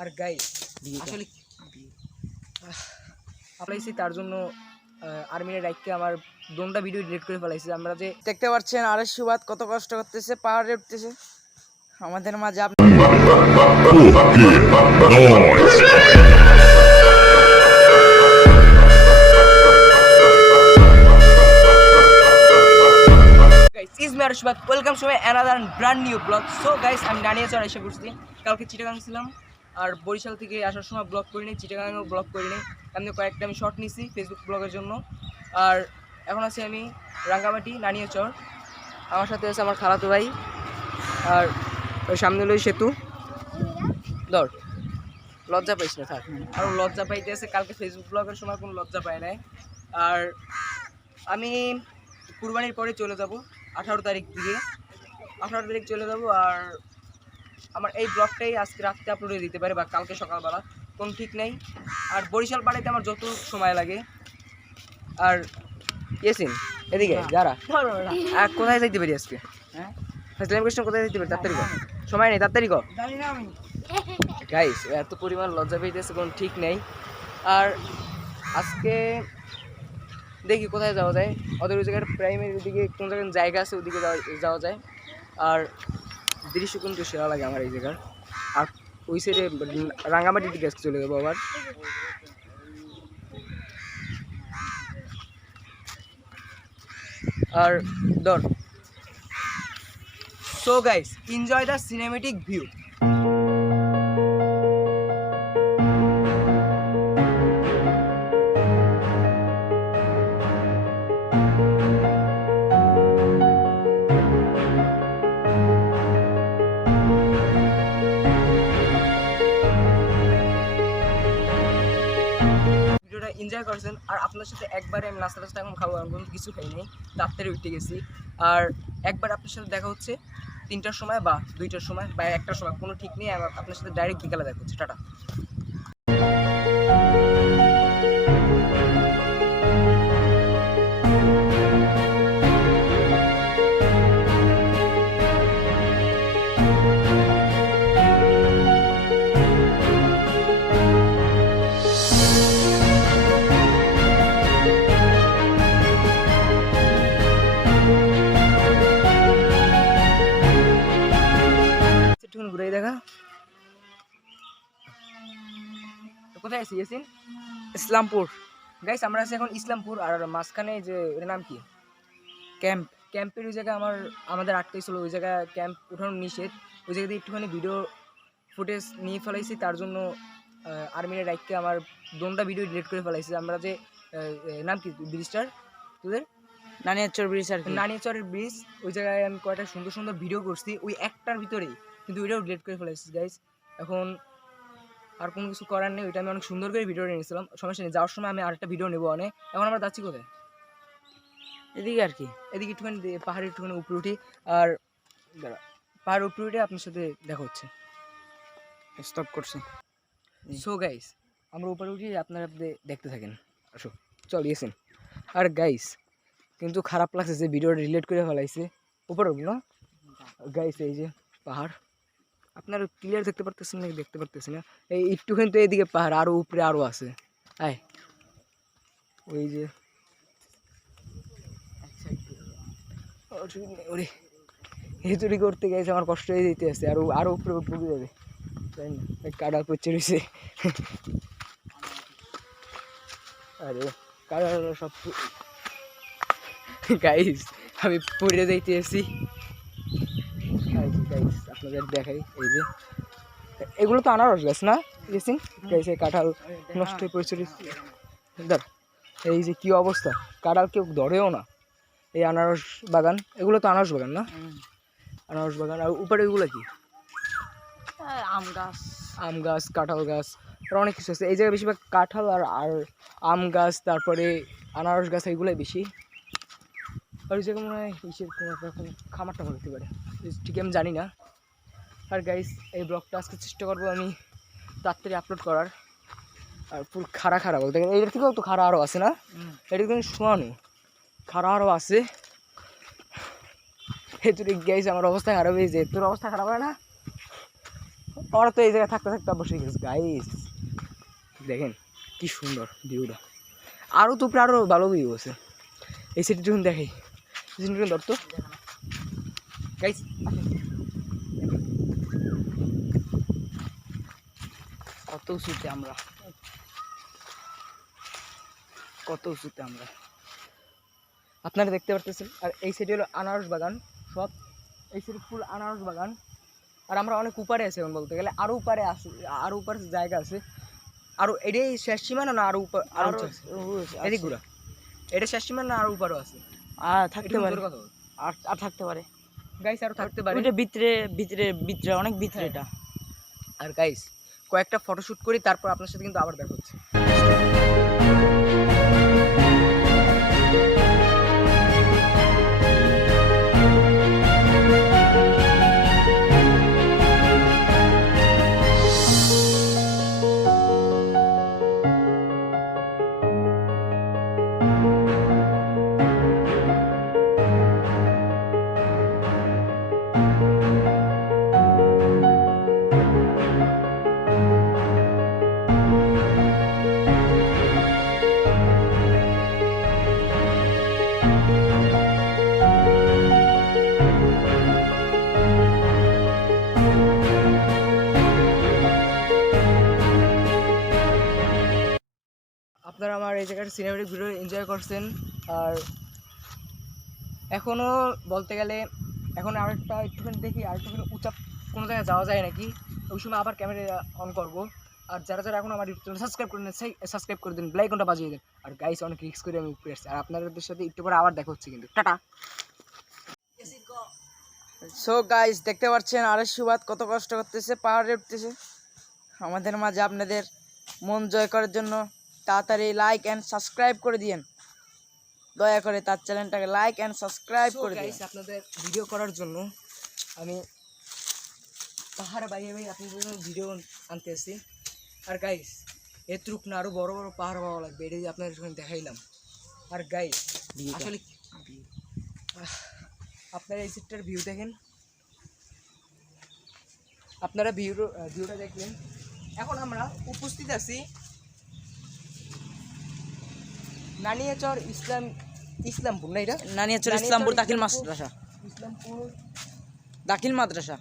আর guys আসলে ফেলাইছি তার জন্য আর্মির রাইটকে আমার দোনটা ভিডিও ডিলিট করে ফেলাইছি। আমরা যে দেখতে পাচ্ছেন আরেশ সুবাদ কত কষ্ট করতেছে, পাহাড়ে উঠতেছে আমাদের মাঝে। ওয়েলকাম সবাই another brand new blog. So guys আমি নানিয়াচর এসে পড়ছি। কালকে চিটাগাং ছিলাম আর বরিশাল থেকে আসার সময় ব্লগ করিনি, চিটাগাংও ব্লগ করিনি। এমনি কয়েকটা আমি শর্ট নিছি ফেসবুক ব্লগের জন্য। আর এখন আছি আমি রাঙ্গামাটি নানিয়াচর। আমার সাথে আছে আমার খালাতো ভাই, আর ওই সামনে হলো সেতু। ধর লজ্জা পাইস না, থাক। আর লজ্জা পাইতে আছে, কালকে ফেসবুক ব্লগের সময় কোনো লজ্জা পায় নাই। আর আমি কুরবানির পরে চলে যাব 18 তারিখ দিকে, 18 তারিখ চলে যাব। আর আমার এই ব্লগটাই আজকে রাত্রে আপলোড দিতে পারে বা কালকে সকালবেলা, কোনো ঠিক নেই। আর বরিশাল পাড়াইতে আমার যত সময় লাগে। আর ইয়েসিন এদিকে যারা কোথায় যাইতে পারি আজকে? হ্যাঁ কোথায় যাইতে পারি? তাড়াতাড়ি সময় নেই, তাড়াতাড়ি কর। গাইস এত পরিমাণ লজ্জা পেয়েছে, কোনো ঠিক নেই। আর আজকে দেখি কোথায় যাওয়া যায়। ওদের ওই জায়গার প্রাইমারি ওদিকে কোন জায়গায় জায়গা আছে, ওদিকে যাওয়া যায়। আর দৃশ্য কিন্তু সেরা লাগে আমার এই জায়গার। আর ওই সাইডে রাঙ্গামাটির দিকে চলে যাবো আবার। আর ধর so guys enjoy the cinematic view. ভিডিওটা এনজয় করছেন। আর আপনার সাথে একবারে আমি নাস্তা টাস্তা এখন খাবো, আমি কিছু খাইনি, রাত্রে উঠে গেছি। আর একবার আপনার সাথে দেখা হচ্ছে 3টার সময় বা 2টার সময় বা 1টার সময়, কোনো ঠিক নেই। আর আপনার সাথে ডাইরেক্ট বিকালে দেখা হচ্ছে। টাটা। ঘুরে দেখা কোথায় আছি? ইয়াসিন ইসলামপুর গাইস, আমরা আছি এখন ইসলামপুর। আর মাঝখানে যে এর নাম কি, ক্যাম্প। ক্যাম্পের ওই জায়গায় আমাদের আটকে ছিল। ওই জায়গায় ক্যাম্প উঠানো নিষেধ। ওই জায়গাতে একটুখানি ভিডিও ফুটেজ নিয়ে ফেলাইছি, তার জন্য আর্মির রাইটকে আমার দোনটা ভিডিও ডিলিট করে ফেলাইছি। আমরা যে নাম কি ব্রিজটার তোদের, নানিয়াচর ব্রিজ আর কি, নানিয়াচরের ব্রিজ, ওই জায়গায় আমি কয়েকটা সুন্দর সুন্দর ভিডিও করছি ওই একটার ভিতরেই, কিন্তু ওইটাও ডিলিট করে ফেলাইছি গাইস। এখন আর কোনো কিছু করার নেই, ওইটা আমি অনেক সুন্দর করে ভিডিও নিয়েছিলাম। সমস্যা নেই, যাওয়ার সময় আমি আরেকটা ভিডিও নেবো অনেক। এখন আমরা যাচ্ছি কোথায়? এদিকে আর কি, এদিকে একটুখানি পাহাড়ের একটুখানি উপরে উঠি। আর পাহাড়ের উপরে উঠে আপনার সাথে দেখা হচ্ছে। স্টপ করছি। সো গাইস আমরা উপরে উঠি, আপনারা দেখতে থাকেন। আসো চল ইয়েছেন। আর গাইস কিন্তু খারাপ লাগছে যে ভিডিওটা রিলেট করে ফেলাইছে। উপরে উঠবো না গাইস, এই যে পাহাড় আপনারা ক্লিয়ার দেখতে পারতেছেন নাকি দেখতে পারতেছেন না? এই একটুখানি তো এইদিকে পাহাড়, আরও উপরে আরও আছে। আয় ওই যে ওরে হেঁচুরি করতে গেছে, আমার কষ্ট হয়ে যেতে আছে। আরও উপরে উপরে যাবে, তাই না? কাটা পড়ছে রয়েছে। আরে কাটা সব গাইস আমি পড়ে যাইতে আছি। গাইস আপনাদের দেখাই, এই যে এগুলো তো আনারস গাছ না গেছিন গাইস? এই কাঁঠাল নষ্ট হয়ে পড়েছিল। এই যে কি অবস্থা, কাঁঠাল কেউ ধরেও না। এই আনারস বাগান, এগুলো তো আনারস বাগান না? আনারস বাগান। আর উপরে এগুলো কি? আম গাছ, আম গাছ, কাঁঠাল গাছ, আর অনেক কিছু আছে। এই জায়গায় বেশিরভাগ কাঁঠাল আর আম গাছ, তারপরে আনারস গাছ, এইগুলোই বেশি। আর ওই জায়গায় মনে হয় ইসের কোনো খামার টামার হতে পারে, ঠিক আমি জানি না। আর গাইস এই ব্লগটা আজকে চেষ্টা করবো আমি তাড়াতাড়ি আপলোড করার। আর পুরো খাড়া বলতে গেলে এটার থেকেও তো খাড়া আরও আছে না? এটা কিন্তু শোয়ানো খাড়া আরও আছে। হেতুরে গাইস আমার অবস্থা খারাপ হয়েছে, তোর অবস্থা খারাপ হয় না? ওরা তো এই জায়গায় থাকতে থাকতে বসে গেছে গাইস। দেখেন কি সুন্দর ভিউটা, আরও তো উপরে আরও ভালো ভিউ আছে। এই সাইডে যখন দেখাই ধরতো গাইস, কত উঁচুতে আমরা, কত উঁচুতে আমরা আপনারা দেখতে পারতেছেন। আর এই সাইডে হলো আনারস বাগান, সব এই সাইডে ফুল আনারস বাগান। আর আমরা অনেক উপরে আছি এখন বলতে গেলে, আরও উপরে আছে, আরও উপরে জায়গা আছে। আরও এটাই শেষ সীমানা না আরও উপর আরও এদিক ঘুরা, এটা শেষ সীমানা না আরও উপরেও আছে? আর থাকতে পারে, কথা আর থাকতে পারে গাইস, আরও থাকতে পারে। ওইটা ভিতরে ভিতরে ভিতরে অনেক ভিতরে এটা। আর গাইস কয়েকটা ফটোশ্যুট করি, তারপর আপনার সাথে কিন্তু আবার দেখা হচ্ছে। আপনারা আমার এই জায়গার সিনেমেটিক ভিডিও এনজয় করছেন। আর এখনও বলতে গেলে এখন আরেকটা একটুখানি দেখি, আরেকটুখানি উঁচা কোনো জায়গায় যাওয়া যায় নাকি, ওই সময় আবার ক্যামেরা অন করব। আর যারা যারা এখন আমার ইউটিউব চ্যানেল সাবস্ক্রাইব করে নেন, সাবস্ক্রাইব করে দিন, বেল আইকনটা বাজিয়ে দিন। আর গাইস অনেক রিস্ক করে আমি উপরে আসছি, আর আপনাদের সাথে একটু পরে আবার দেখা হচ্ছে কিন্তু। টাটা। সো গাইস দেখতে পাচ্ছেন আরেশ সুবাদ কত কষ্ট করতেছে, পাহাড়ে উঠতেছে আমাদের মাঝে। আপনাদের মন জয় করার জন্য তাড়াতাড়ি লাইক অ্যান্ড সাবস্ক্রাইব করে দিয়েন, দয়া করে তার চ্যানেলটাকে লাইক অ্যান্ড সাবস্ক্রাইব করে দিন। গাইস আপনাদের ভিডিও করার জন্য আমি পাহাড় বাইরে আপনাদের জন্য ভিডিও আনতে আসছি। আর গাইস এতটুক না আরও বড় বড় পাহাড় পাওয়া লাগবে, এটা আপনাদের সঙ্গে দেখাইলাম। আর গাইস আসলে আপনারা এই সিটটার ভিউ দেখেন, আপনারা ভিউটা দেখলেন। এখন আমরা উপস্থিত আছি নানিয়াচর ইসলামপুর, না এটা নানিয়াচর ইসলামপুর দাখিল মাদ্রাসা, ইসলামপুর দাখিল মাদ্রাসা।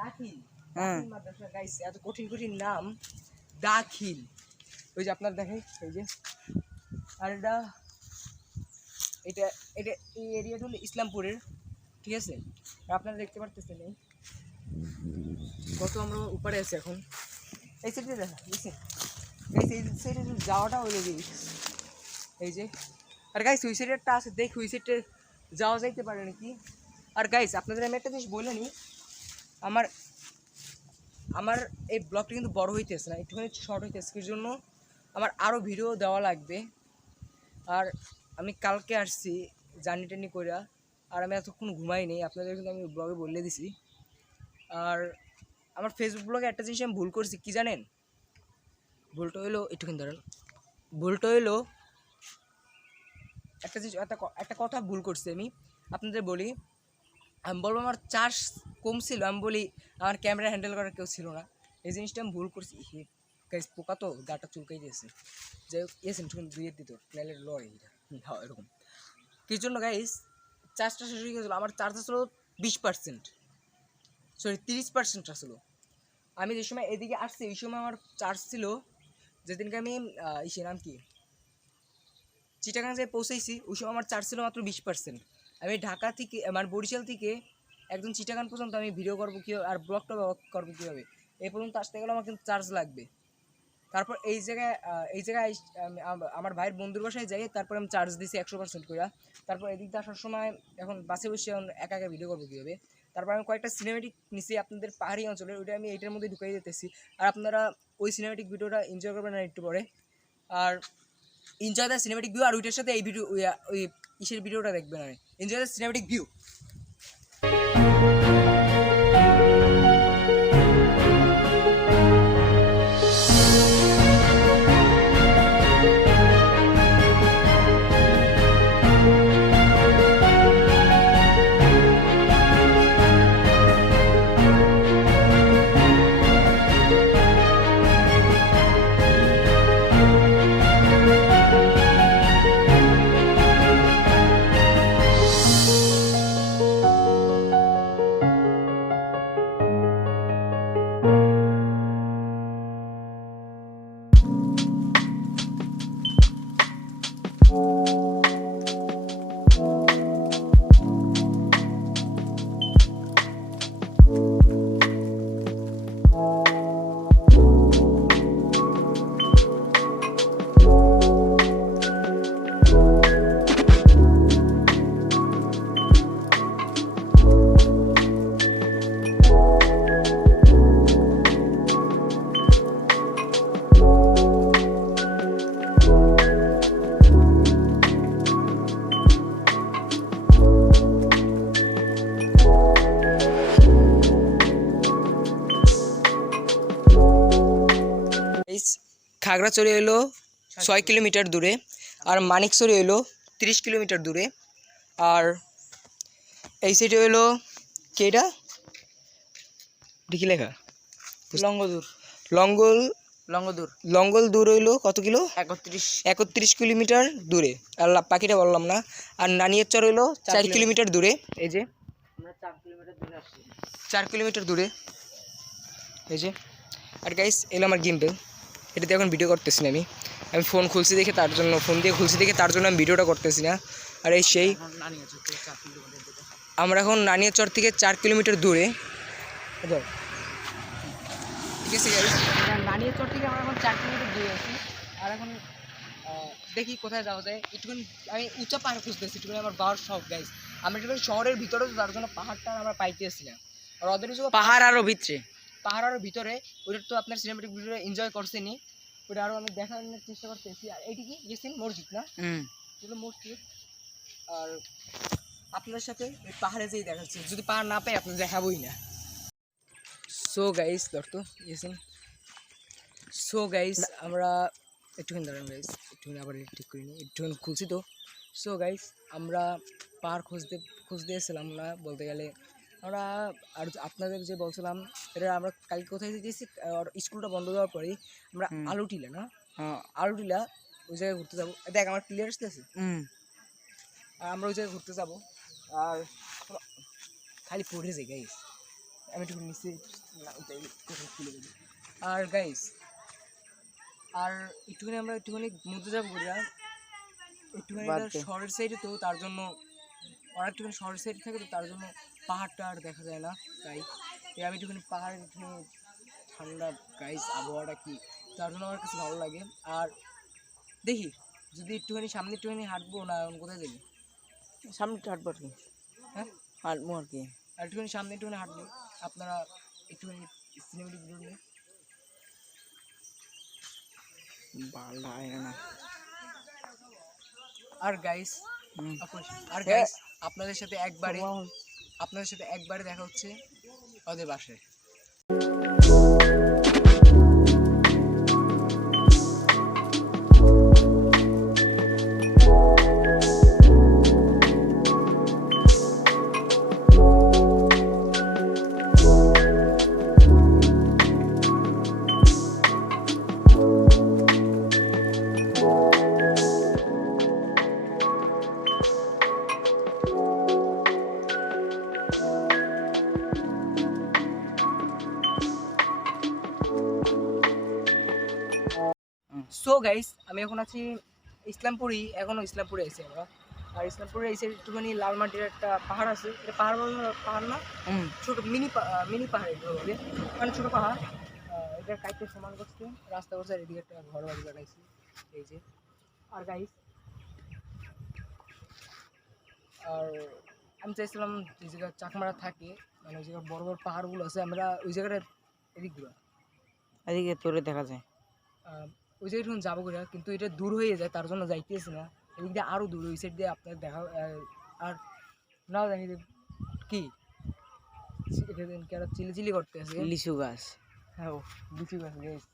দাখিল হ্যাঁ মাদ্রাসা। গাইস এত কঠিন কঠিন নাম, দাখিল। ওই যে আপনার দেখেন এই যে, আর এটা এটা এটা এই এরিয়াটা হলো ইসলামপুরের, ঠিক আছে? আর আপনারা দেখতে পারতেছেন এই কত আমরা উপরে আছি এখন। এই সাইডে দেখা বুঝছেন গাইস, এই সাইডে যাওয়াটা হয়ে গেছে এই যে। আর গাইস ওই সাইডেরটা আছে, দেখি ওই সাইডে যাওয়া যাইতে পারে নাকি। আর গাইস আপনাদের আমি একটা জিনিস বলে নিই, আমার এই ব্লগটা কিন্তু বড় হইতেছে না, একটুখানি শর্ট হইতেছে, এর জন্য আমার আরও ভিডিও দেওয়া লাগবে। আর আমি কালকে আসছি জার্নি টার্নি কইরা, আর আমি এতক্ষণ ঘুমাই নেই, আপনাদের কিন্তু আমি ব্লগে বলে দিছি। আর আমার ফেসবুক ব্লগে একটা জিনিস আমি ভুল করছি, কি জানেন? ভুলটা হইলো একটুখানি ধরেন, ভুলটা হইলো একটা জিনিস, একটা কথা ভুল করছি আমি আপনাদের বলি। আমি বলবো আমার চার্জ কম ছিল, আমি বলি আমার ক্যামেরা হ্যান্ডেল করার কেউ ছিল না, এই জিনিসটা আমি ভুল করছি। গাইস পোকা তো গাটা চুলকাই দিয়েছে, যাই হোক এসেন শুনুন দুইয়ের দিত নাইলে লড়ে এটা। হ্যাঁ এরকম কি জন্য গাইস চার্জটা শেষ হয়ে গেছিলো, আমার চার্জ আসলো 20%, সরি 30% আসলো। আমি যে সময় এদিকে আসছি ওই সময় আমার চার্জ ছিল, যেদিনকে আমি ইসে নাম কি চিটাগাং যে পৌঁছেছি ওই সময় আমার চার্জ ছিল মাত্র 20%। আমি ঢাকা থেকে মানে বরিশাল থেকে একদম চিটাগাং পর্যন্ত আমি ভিডিও করবো কীভাবে আর ব্লগটা করবো কীভাবে, এই পর্যন্ত আসতে গেলে আমার কিন্তু চার্জ লাগবে। তারপর এই জায়গায় আমার ভাইয়ের বন্ধুর বাসায় যাই, তারপর আমি চার্জ দিছি 100% করে। তারপর এদিক দিয়ে আসার সময় এখন বাসে বসে একা একা ভিডিও করবো কীভাবে। তারপর আমি কয়েকটা সিনেমেটিক নিছি আপনাদের পাহাড়ি অঞ্চলের, ওইটা আমি এইটার মধ্যে ঢুকাই দিতেছি। আর আপনারা ওই সিনেমেটিক ভিডিওটা এনজয় করবেন না একটু পরে। আর এনজয় দ্য সিনেমেটিক ভিউ, আর ওইটার সাথে এই ভিডিও ওই ইসের ভিডিওটা দেখবেন। আর এনজয় দ্য সিনেমেটিক ভিউ। এই খাগড়াছড়ি হলো 6 কিলোমিটার দূরে, আর মানিকছড়ি হলো 30 কিলোমিটার দূরে, আর এই সাইডে হলো কেটা কি লেখা লঙ্গদূর লঙ্গল লঙ্গদূর লঙ্গল দূর হইলো কত কিলো? 31 কিলোমিটার দূরে। আর বাকিটা বললাম না। আর নানিয়ারচর হইলো 4 কিলোমিটার দূরে। এই যে আমরা 4 কিলোমিটার দূরে আসছি। 4 কিলোমিটার দূরে এই যে। আর গাইস এলো আমার গিম্বেল, এটাতে এখন ভিডিও করতেছি না আমি ফোন খুলছি দেখে তার জন্য, ফোন দিয়ে খুলছি দেখে তার জন্য আমি ভিডিওটা করতেছি না। আর এই সেই আমরা এখন নানিয়ারচর থেকে 4 কিলোমিটার দূরে। ঠিক আছে গাইস, নানিয়ারচর থেকে আমরা এখন 4 কিলোমিটার দূরে আছি। আর এখন দেখি কোথায় যাওয়া যায়। একটুখানি আমি উঁচা পাহাড় খুঁজতেছি, একটুখানি আমার বাবার শখ গাইস। আমরা একটুখানি শহরের ভিতরে, তো তার জন্য পাহাড়টা আমরা পাইতেছি না। আর ওদের পাহাড় আরো ভিতরে, পাহাড় আরও ভিতরে, ওটা তো আপনার সিনেমেটিক ভিডিও এনজয় করছেনি, ওটা আরও আমি দেখানোর চেষ্টা করতেছি। আর এইটি কি গেছেন মসজিদ না, এগুলো মসজিদ। আর আপনার সাথে ওই পাহাড়ে যেই দেখাচ্ছি, যদি পাহাড় না পাই আপনার দেখাবোই না। সো গাইস ধরতো গেছেন। সো গাইস আমরা একটুখানি দাঁড়ান গাইস, একটুখানি আবার ঠিক করিনি, একটুখানি খুলছি তো। সো গাইস আমরা পাহাড় খুঁজতে এসেছিলাম না বলতে গেলে আমরা। আর আপনাদের যে বলছিলাম এটা আমরা কালকে কোথায় যেতেছি, আর স্কুলটা বন্ধ দেওয়ার পরেই আমরা আলুটিলা না, আলুটিলা ওই জায়গায় ঘুরতে যাবো। দেখ আমার ক্লিয়ার আসতেছে। আর আমরা ওই জায়গায় ঘুরতে যাবো। আর খালি পড়ে যাই গাইস, আমি একটু নিচে খুলে দেবো। আর গাইস আর একটুখানি আমরা একটুখানি মধ্যে যাবো বলিয়া, একটুখানি শহরের সাইডে, তো তার জন্য ওরা একটুখানি শহরের সাইডে থাকে, তো তার জন্য পাহাড়টা আর দেখা যায় না। তাই আমি একটুখানি পাহাড়ের একটুখানি ঠান্ডা গাইস আবহাওয়াটা কি, তার জন্য আমার কাছে ভালো লাগে। আর দেখি যদি একটুখানি সামনে একটুখানি হাঁটবো না, কোথায় যাবি? সামনে হাঁটবো আর কি, হ্যাঁ হাঁটবো আর কি, আর একটুখানি সামনে একটুখানি হাঁটবো। আপনারা একটুখানি সিনেমেটিক ভিডিও নিয়ে আর গাইস আপনাদের সাথে একবারে দেখা হচ্ছে ওদের বাসায়। সো গাইস আমি এখন আছি ইসলামপুরে আছি আমরা। আর ইসলামপুরে এসে একটুখানি লাল মাটির একটা পাহাড় আছে, এটা পাহাড় না, ছোটো মিনি পাহাড়, এগুলো বলে মানে ছোটো পাহাড়। এটা কাইতে সমান করছে, রাস্তা করছে, আর এদিকে একটা ঘর বাড়ি বানাইছি এই যে। আর গাইস আর আমি চাইছিলাম যে জায়গায় চাকমারা থাকে, মানে ওই জায়গায় বড় বড় পাহাড়গুলো আছে, আমরা ওই জায়গাটা এদিকে তোরে দেখা যায়, ওই জায়গায় এখন যাবো করে, কিন্তু এটা দূর হয়ে যায়, তার জন্য যাইতেছি না। এদিক দিয়ে আরও দূর, ওই সাইড দিয়ে আপনার দেখা। আর না দেখি কি চিলি করতে আছে লিচু গাছ। হ্যাঁ লিচু গাছ গাইস,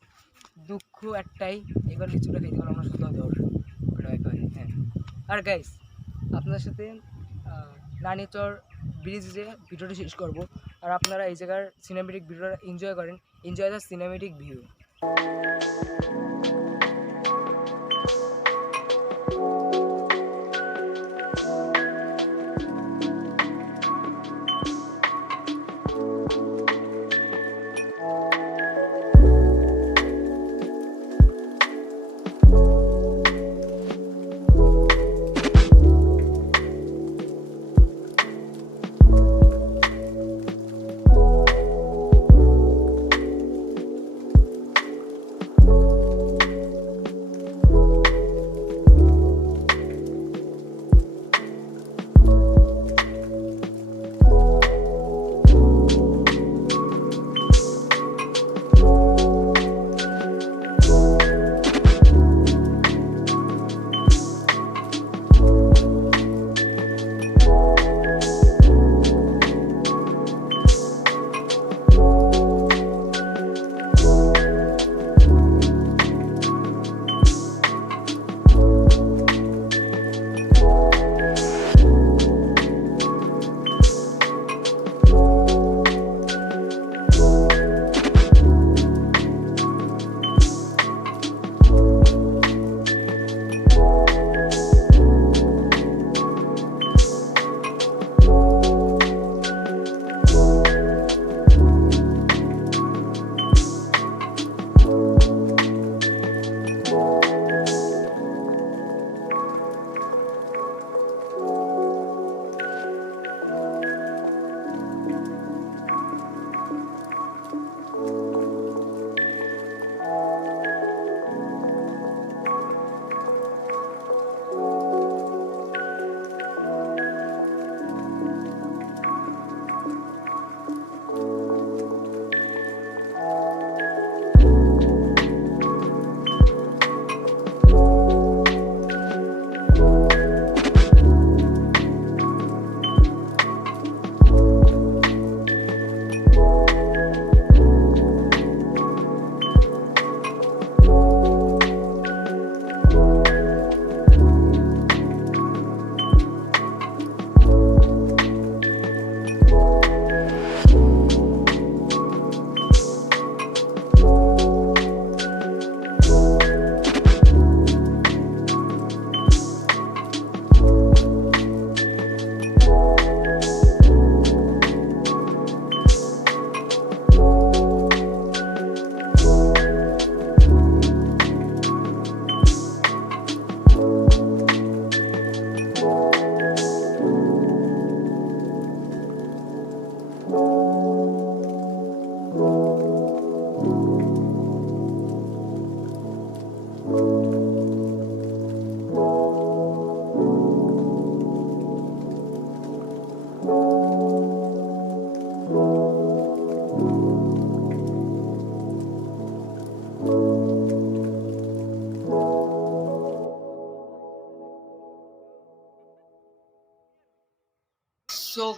দুঃখ একটাই, এবার লিচুটা খাইতে পারলাম না, শুধু জ্বর। হ্যাঁ আর গাইস আপনাদের সাথে নানিয়ারচর ব্রিজে ভিডিওটা শেষ করবো। আর আপনারা এই জায়গার সিনেমেটিক ভিডিওটা এনজয় করেন, enjoy the cinematic view.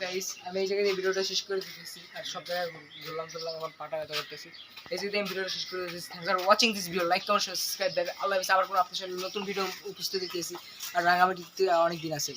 Guys আমি এই জায়গায় ভিডিওটা শেষ করে দিতেছি আর সব জায়গায় ধরলাম আমার পাটা ব্যথা করতেছি এই জায়গায় আমি ভিডিওটা শেষ করে দিতেছি thanks for watching this video like comment subscribe আল্লাহ হাফেজ আবার কোনো আপনার সাথে নতুন ভিডিও উপস্থিত দিতেছি আর রাঙামাটিতে অনেক দিন আছে